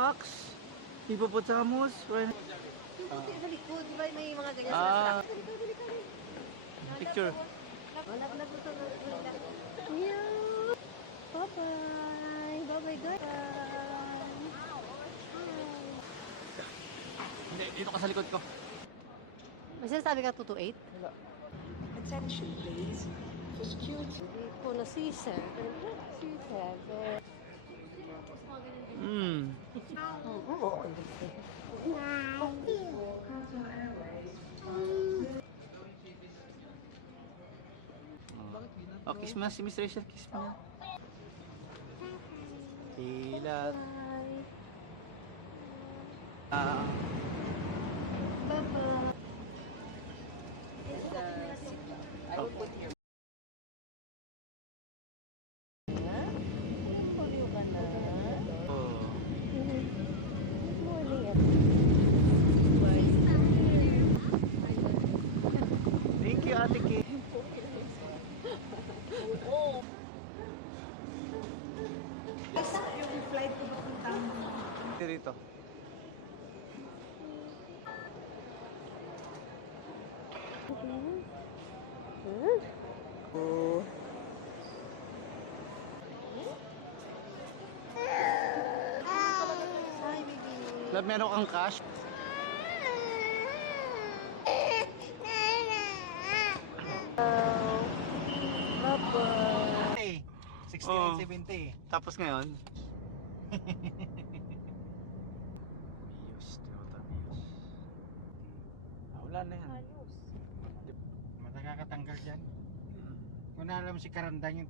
fox, hippopotamus, rhino. Yung puti sa likod, di ba may mga ganyan Ah. sila sa Picture. Naglag mo ito. Meow! Bye-bye! Bye-bye, guys! Hindi, dito ka sa likod ko. May sinasabi ka 2 to 8? Wala. Attention please. For security. Hindi ko na C7. C7. Oo, okay. Oh, kiss mo na si Miss Rachel, kiss mo na. Kilat. Bye! Bye-bye. Baliw ka na. Oh. Good morning. Thank you, Ate Kay. Yung flight ko papuntang Dito. Oh. Hi, baby. Love, meron kang cash? Bye-bye. 60 Oh. and 70. Tapos ngayon? Bios, Toyota Bios. Wala na yan. Halos. Nakakatanggal dyan. Kung alam si Karandang yung